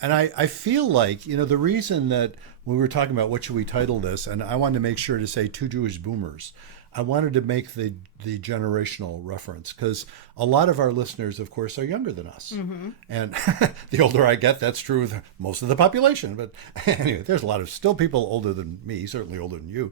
And I feel like, the reason that when we were talking about what should we title this, and I wanted to make sure to say two Jewish boomers, I wanted to make the generational reference because a lot of our listeners, of course, are younger than us. Mm-hmm. And the older I get, that's true with most of the population. But anyway, there's a lot of still people older than me, certainly older than you.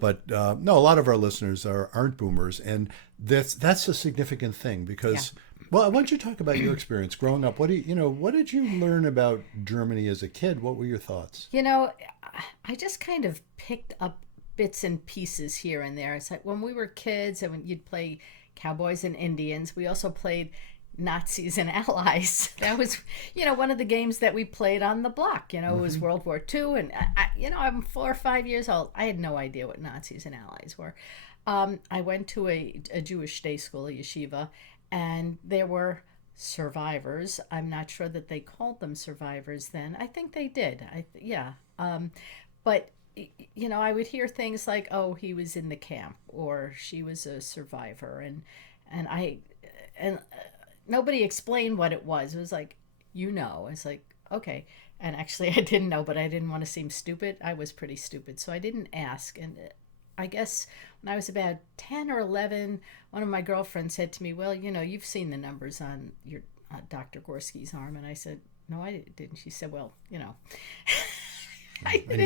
But no, a lot of our listeners aren't boomers. And that's a significant thing because, well, why don't you talk about your experience growing up? What did you learn about Germany as a kid? What were your thoughts? I just kind of picked up bits and pieces here and there. It's like when we were kids and when you'd play cowboys and Indians, we also played Nazis and Allies. That was, one of the games that we played on the block. It was World War II. And, I'm 4 or 5 years old. I had no idea what Nazis and Allies were. I went to a Jewish day school, a yeshiva, and there were survivors. I'm not sure that they called them survivors then. I think they did. But I would hear things like, "Oh, he was in the camp," or "She was a survivor," and nobody explained what it was. It was like, it's like, okay. And actually, I didn't know, but I didn't want to seem stupid. I was pretty stupid, so I didn't ask. And I guess when I was about 10 or 11, one of my girlfriends said to me, "Well, you've seen the numbers on your Dr. Gorski's arm," and I said, "No, I didn't." She said, "Well, I And